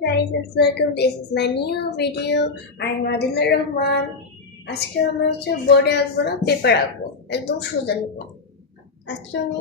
Guys, welcome. This is my new video. I am Adila Rahman. আজকে আমরা বোর্ডে আঁকবো না, পেপার আঁকবো, একদম সোজা নিব। আজকে আমি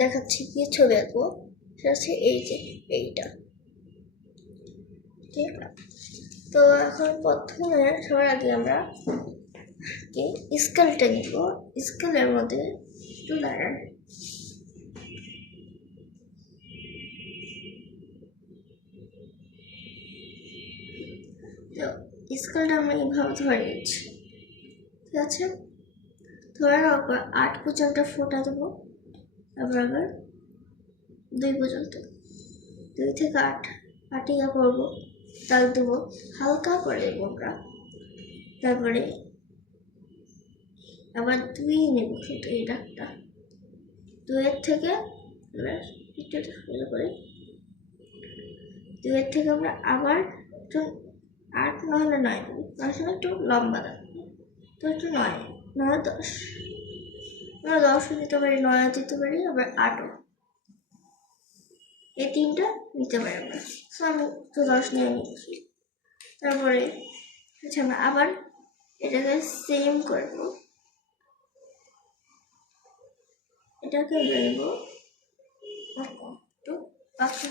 দেখাচ্ছি কি ছবি আঁকবো। সেটা হচ্ছে এই যে এইটা, ঠিক আছে? তো এখন প্রথমে সবার আগে আমরা স্কেলটা নিব। স্কেলের মধ্যে একটু দাঁড়ান, তো স্কেলটা আমরা এইভাবে ধরে নিচ্ছি, ঠিক আছে? ধরে নেওয়ার পর 8 পর্যন্ত ফোঁটা দেবো, তারপর আবার 2 পর্যন্ত, 2 থেকে 8 ইয়া করবো, দাগ দেবো, হালকা করে দেবো আমরা। তারপরে আবার 2 নেব, কিন্তু এই দাগটা 2 থেকে একটু সোজা করে 2 থেকে আমরা আবার একটু 8 না হলে 9 দেবো, তার সঙ্গে একটু লম্বা দাগ, তো একটু 9, 9, 10, আমরা 10ও দিতে পারি, 9ও দিতে পারি, আবার 8ও, এই 3টা নিতে পারি আমরা। তো আমি তো 10 নিয়ে নিচ্ছি। তারপরে আমরা আবার এটাকে সেম করবো, এটাকে নেব একটু পাশে,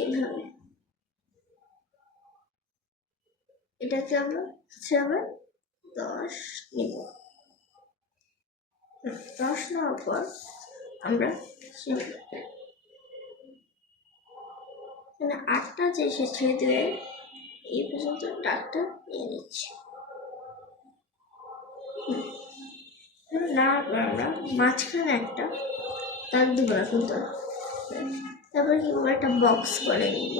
এইভাবে এটাকে আমরা আবার 10 নিব। 10 নেওয়ার পর আমরা এখানে 8টা যে এসেছে দিয়ে এই পর্যন্ত দাগটা নিয়ে নিচ্ছি। নেওয়ার পর আমরা মাঝখানে একটা দাগ দিব না কিন্তু, তারপরে কি করবো, একটা বক্স করে নিব।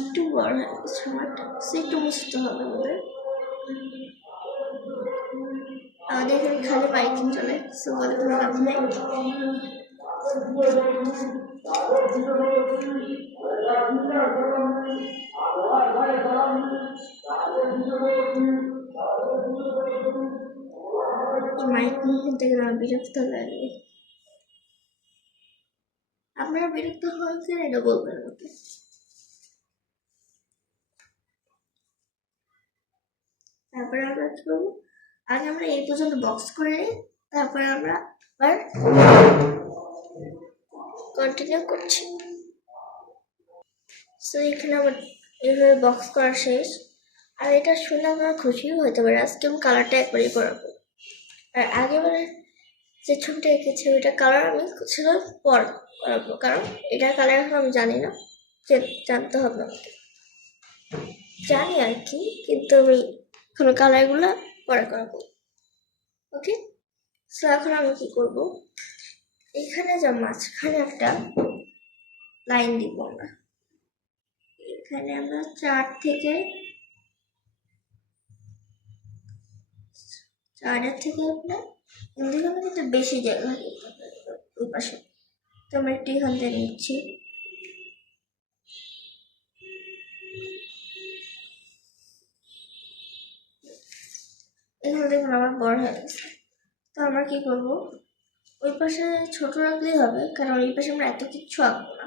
একটু বড় হয়ে গেছে আমারটা, সে একটু মুছতে হবে আমাদের এখানে খালি পাইকিং চলে, সো বলে কোনো কাজ নেই। মাইক নিয়ে থেকে আমার বিরক্ত লাগে। আপনারা বিরক্ত হয় কিনা এটা বলবেন আমাকে। তারপরে আমরা কি করবো, আগে আমরা এই পর্যন্ত বক্স করে নিই, তারপরে আমরা আবার কন্টিনিউ করছি। সো এখানে আবার এইভাবে বক্স করা শেষ। আর এটা শুনে আপনারা খুশিও হতে পারে, আজকে আমি কালারটা একবারই করাবো। আর আগেবারে যে ছবিটা এঁকেছি ওইটা কালার আমি ছিল পর করাবো, কারণ এটার কালার এখন আমি জানি না, জানতে হবে আমাকে, জানি আর কি, কিন্তু আমি এখন কালারগুলো পরে করাবো। ওকে, সো এখন আমি কি করব, এখানে যা মাঝখানে একটা লাইন দিব আমরা, এখানে আমরা 4 থেকে 4-এর থেকে আপনার এদিকে আমরা কিন্তু বেশি জায়গা দিতে পারি ওই পাশে, তো আমরা একটু এখান থেকে নিচ্ছি। এখানে দেখুন আমার বড় হয়ে গেছে। তো আমরা কি করব, ওই পাশে ছোট রাখলেই হবে, কারণ ওই পাশে আমরা এত কিছু আঁকবো না,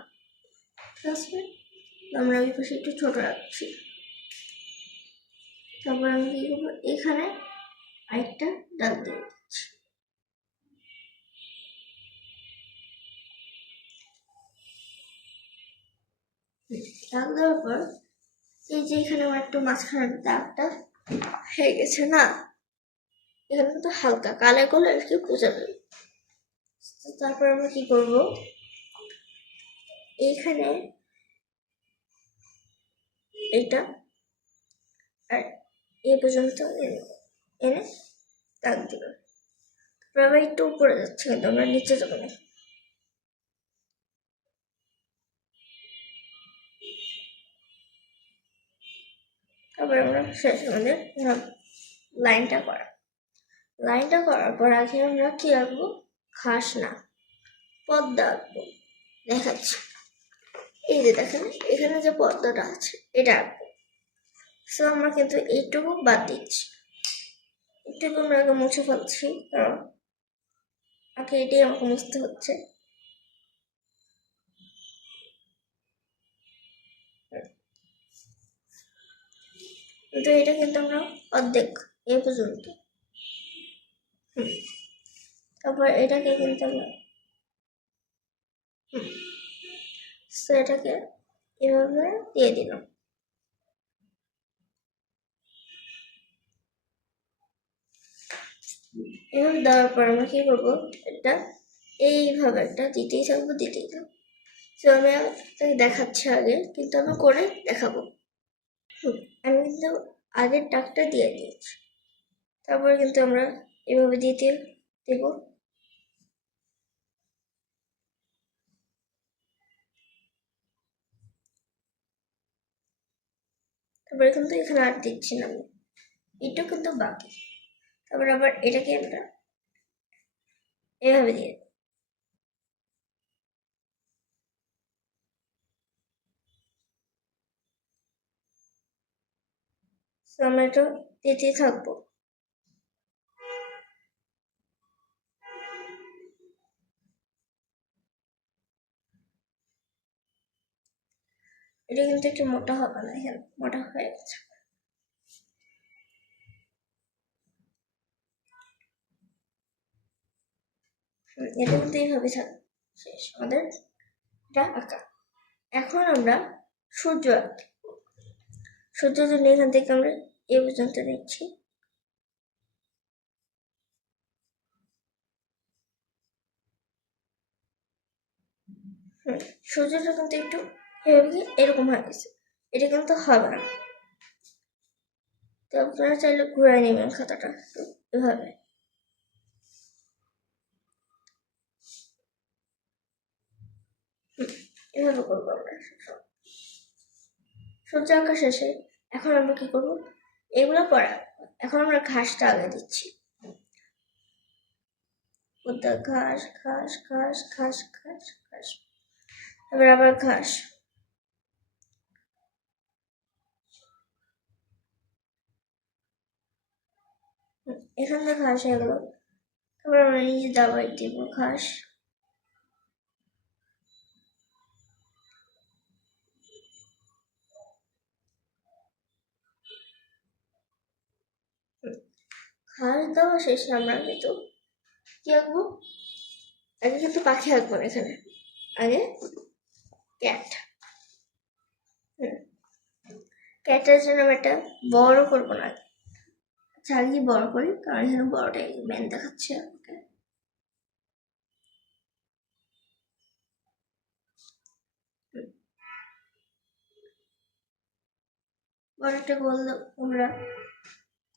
ঠিক আছে? আমরা ওই পাশে একটু ছোট রাখছি। তারপর আমি কি করবো, এখানে আরেকটা দাগ দিয়ে দিচ্ছি। দাগ দেওয়ার পর এই যে এখানে আমার একটু মাঝখানে দাগটা হয়ে গেছে না, এখানে কিন্তু হালকা কালার করলে আর কি বোঝা যাবে। তারপর আমরা কি করব, এইখানে এটা আর এই পর্যন্ত এনে দাগ দিব। তারপর আবার একটু উপরে যাচ্ছে, কিন্তু আমরা নিচে যাবো না। তারপর আমরা শেষ আমাদের লাইনটা করার পর আগে আমরা কি আঁকবো, ঘাস না পদ্মা আঁকবো। দেখাচ্ছি, এই যে দেখেন এখানে যে পদ্মাটা আছে এটা আঁকবো। সো আমরা কিন্তু এইটুকু বাদ দিচ্ছি, এইটুকু আমরা আগে মুছে ফেলছি, কারণ আগে এটাই আমাকে বুঝতে হচ্ছে। কিন্তু এটা কিন্তু আমরা অর্ধেক এই পর্যন্ত। তারপর এটাকে কিন্তু আমরা এটাকে এভাবে দিয়ে দিলাম। এভাবে দেওয়ার পর আমরা কি করবো, এটা এইভাবে একটা দিতেই থাকবো। তো আমি আপনাকে দেখাচ্ছি আগে, কিন্তু আমি করে দেখাবো। আমি কিন্তু আগের টাকটা দিয়ে দিয়েছি, তারপরে কিন্তু আমরা এভাবে দিতে দেব। তারপরে কিন্তু এখানে আর দিচ্ছি না আমি, এটা কিন্তু বাকি। তারপর আবার এটাকে আমরা এভাবে দিয়ে আমরা এটা দিতেই থাকবো। এটা কিন্তু একটু মোটা হবে না, এখানে মোটা হয়ে গেছে। এটা কিন্তু এইভাবে থাকবে। শেষ আমাদের এটা আঁকা। এখন আমরা সূর্য আঁকি। সূর্যের জন্য এখান থেকে আমরা এই পর্যন্ত নিচ্ছি। সূর্যটা কিন্তু একটু এরকম হয়ে গেছে, এটা কিন্তু হবে না। তো আপনারা চাইলে ঘুরাই নেবেন খাতাটা এভাবে। এভাবে করবো আমরা সূর্য আঁকা শেষে। এখন আমরা কি করবো, এগুলো পরে। এখন আমরা ঘাসটা আগে দিচ্ছি। ঘাস ঘাস ঘাস ঘাস ঘাস ঘাস, তারপর আবার ঘাস। এখানে ঘাস হয়ে গেল। তারপর আমরা নিজে দাবাই দিব ঘাস। ঘাস দেওয়া শেষে আমরা কিন্তু কি আঁকবো, আগে কিন্তু পাখি আঁকবো এখানে। আগে ক্যাট। ক্যাটের জন্য আমি একটা বড় করবো না, আগে বড় করি, কারণ এখানে বড়টাই মেন দেখাচ্ছে আমাকে। বড় একটা গোল আমরা,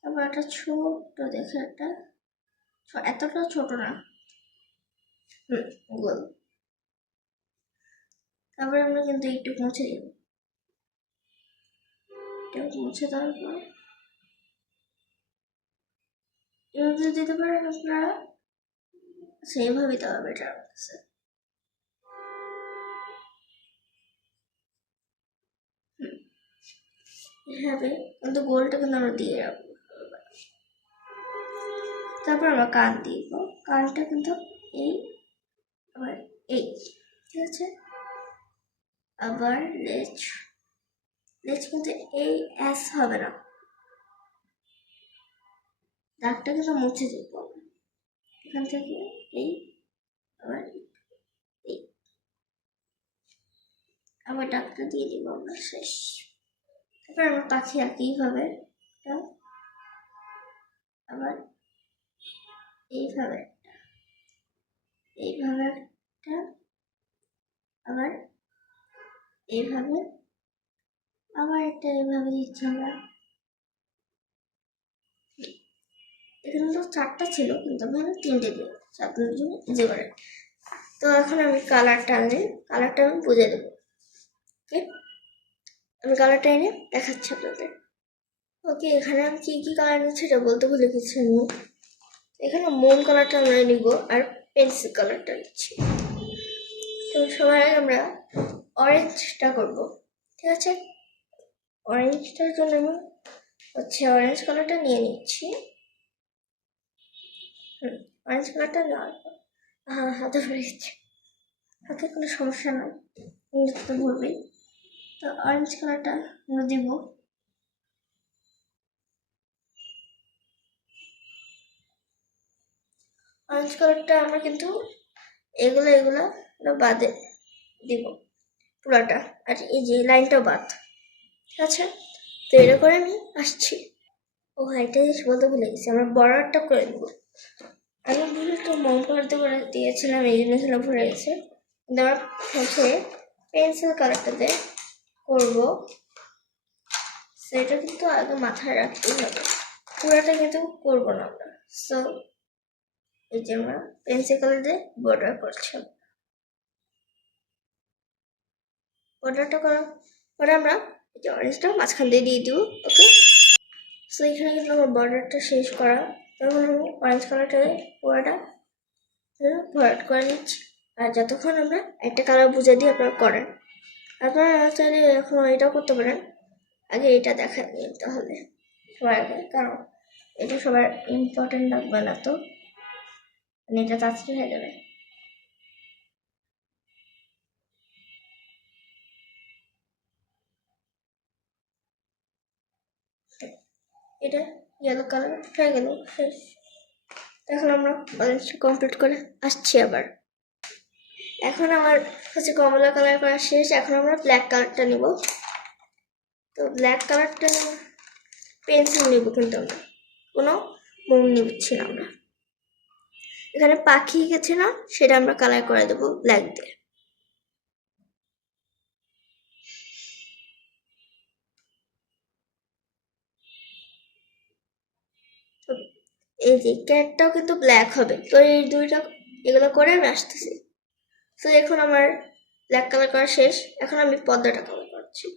তারপর একটা ছোট্ট দেখে একটা, এতটা ছোট না, গোল। তারপরে আমরা কিন্তু একটু মুছে দিব। মুছে দেওয়ার পর এভাবে দিতে পারেন আপনারা, সেইভাবেই দেওয়া বেটার আমার কাছে। এভাবে কিন্তু গোলটা কিন্তু আমরা দিয়ে রাখবো। তারপর আমরা কান দিব। কানটা কিন্তু এই, আবার এই, ঠিক আছে। আবার লেজ, লেজ কিন্তু এই অ্যাস হবে না, দাগটা কিন্তু মুছে দিব এখান থেকে। এই আবার এই, আবার দাগটা দিয়ে দিব আমরা, শেষ। তারপর আমরা পাখি একইভাবে আবার এইভাবে এইভাবে একটা, আবার এইভাবে, আবার একটা এইভাবে দিচ্ছি আমরা। এখানে তো 4টা ছিল, কিন্তু আমি 3টে দিয়েছি আপনার জন্য ইজি করে। তো এখন আমি কালারটা আমি বুঝে দেবো। ওকে, আমি কালারটা এনে দেখাচ্ছি আপনাদের। ওকে, এখানে আমি কি কালার নিচ্ছি এটা বলতে ভুলে গেছি আমি। এখানে মোম কালারটা আমরা নিব, আর পেন্সিল কালারটা নিচ্ছি। তো সবার আগে আমরা অরেঞ্জটা করব, ঠিক আছে। অরেঞ্জটার জন্য আমি অরেঞ্জ কালারটা নিয়ে নিচ্ছি। অরেঞ্জ কালারটা নেওয়ার পর হ্যাঁ, হাতে ভরে গেছে। হাতে কোনো সমস্যা নাই, ইংরেজি তো ভরবেই। তো অরেঞ্জ কালারটা আমরা দিব। অরেঞ্জ কালারটা আমরা কিন্তু এগুলো বাদে দিব পুরাটা, আর এই যে লাইনটা বাদ, ঠিক আছে? তো এটা করে আমি আসছি। ও হ্যাঁ, এটা জিনিস বলতে ভুলে গেছি, আমরা বর্ডারটা করে নেব। আমি ভুলে একটু মোম করতে করে দিয়েছিলাম, এই জন্য ছিল ভরে গেছে। কিন্তু আমরা হচ্ছে পেন্সিল কালারটাতে করবো, সেটা কিন্তু আগে মাথায় রাখতেই হবে, পুরাটা কিন্তু করবো না আমরা। সো এই যে আমরা পেন্সিল কালার দিয়ে বর্ডার করছি। বর্ডারটা করার পরে আমরা এই যে অরেঞ্জটা মাঝখান দিয়ে দিয়ে দিব। ওকে, সো এখানে কিন্তু আমার বর্ডারটা শেষ করা। তখন আমি অরেঞ্জ কালারটা পুরোটা ভরাট করে নিচ্ছি। আর যতক্ষণ আমরা একটা কালার বুঝে দিয়ে আপনারা করেন, আপনারা চাইলে এখন এটাও করতে পারেন। আগে এটা দেখা নিতে হবে সবার আগে, কারণ এটা সবার ইম্পর্টেন্ট লাগবে না, তো এটা তাড়াতাড়ি হয়ে যাবে। এটা ইয়েলো কালার হয়ে গেল, শেষ। এখন আমরা অরেঞ্জটা কমপ্লিট করে আসছি আবার। এখন আমার হচ্ছে কমলা কালার করা শেষ, এখন আমরা ব্ল্যাক কালারটা নিব। তো ব্ল্যাক কালারটা পেন্সিল নিব, কিন্তু আমরা কোনো মোম নিচ্ছি না। আমরা এখানে পাখি গেছে না, সেটা আমরা কালার করে দেবো ব্ল্যাক দিয়ে। এই যে ক্যাটটাও কিন্তু ব্ল্যাক হবে। তো এই দুইটা এগুলো করে আমি আসতেছি। তো এখন আমার ব্ল্যাক কালার করা শেষ, এখন আমি পর্দাটা কালার করছি।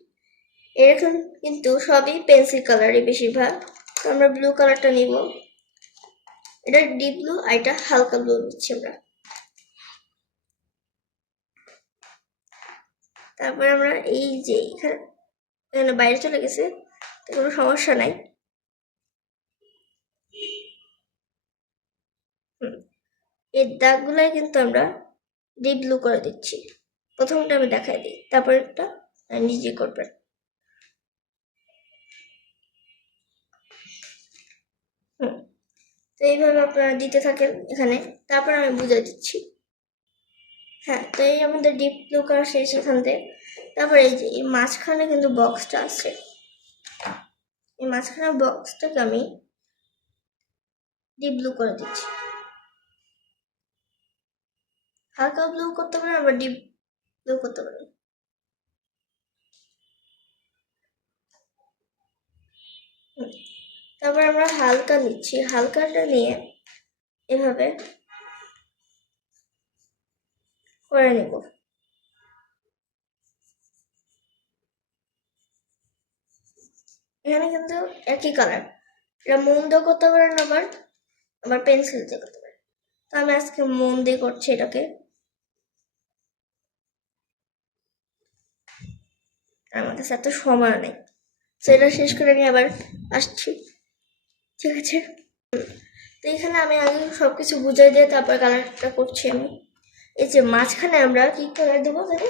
এরকম কিন্তু সবই পেন্সিল কালারই বেশিরভাগ। তো আমরা ব্লু কালারটা নিব, এটা ডিপ ব্লু আর এটা হালকা ব্লু নিচ্ছি আমরা। তারপরে আমরা এই যে এখানে বাইরে চলে গেছে, তো কোনো সমস্যা নাই। এই দাগগুলাই কিন্তু আমরা ডিপ ব্লু করে দিচ্ছি। প্রথমটা আমি দেখাই দিই, তারপরেরটা নিজে করবেন। তো এইভাবে আপনারা দিতে থাকেন এখানে, তারপর আমি বুঝিয়ে দিচ্ছি। হ্যাঁ, তো এই আমাদের ডিপ ব্লু করা শেষ এখান থেকে। তারপরে এই যে এই মাঝখানে কিন্তু বক্সটা আছে, এই মাঝখানে বক্সটাকে আমি ডিপ ব্লু করে দিচ্ছি। হালকা ব্লু করতে পারেন, আবার ডিপ ব্লু করতে পারেন। তারপর আমরা হালকা নিচ্ছি, হালকাটা নিয়ে এভাবে করে নেব। এখানে কিন্তু একই কালার, এটা মন দিয়ে করতে পারেন, আবার পেন্সিল দিয়ে করতে পারেন। তো আমি আজকে মন দিয়ে করছি এটাকে। আমার কাছে এত সময় নেই, তো এটা শেষ করে আমি আবার আসছি, ঠিক আছে? তো এখানে আমি আগে সবকিছু বুঝাই দিয়ে তারপর কালারটা করছি আমি। এই যে মাঝখানে আমরা কি কালার দেবো জানি?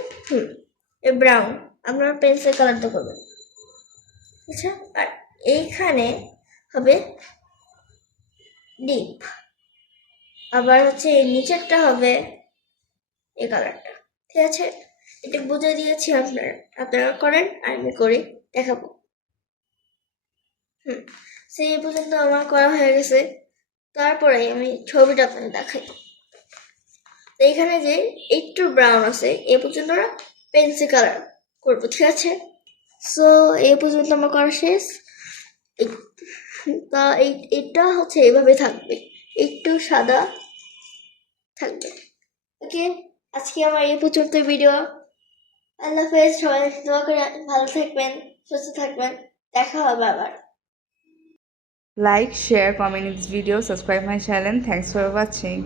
এই ব্রাউন, আমরা পেন্সিল কালার দিয়ে করবেন, আচ্ছা? আর এইখানে হবে ডিপ, আবার হচ্ছে এই নিচেরটা হবে এই কালারটা, ঠিক আছে? এটা বুঝে দিয়েছি, আপনারা করেন আর আমি করে দেখাবো। সেই পর্যন্ত আমার করা হয়ে গেছে। তারপরে আমি ছবিটা আপনাকে দেখাই। তো এখানে যে একটু ব্রাউন আছে, এ পর্যন্ত আমরা পেন্সিল কালার করবো, ঠিক আছে? সো এই পর্যন্ত আমার করা শেষ। তা এটা হচ্ছে এইভাবে থাকবে, একটু সাদা থাকবে। ওকে, আজকে আমার এই পর্যন্ত ভিডিও। আল্লাহ হাফেজ, সবাই দোয়া করে ভালো থাকবেন, সুস্থ থাকবেন, দেখা হবে আবার। Like, share, comment this video, subscribe my channel. Thanks for watching.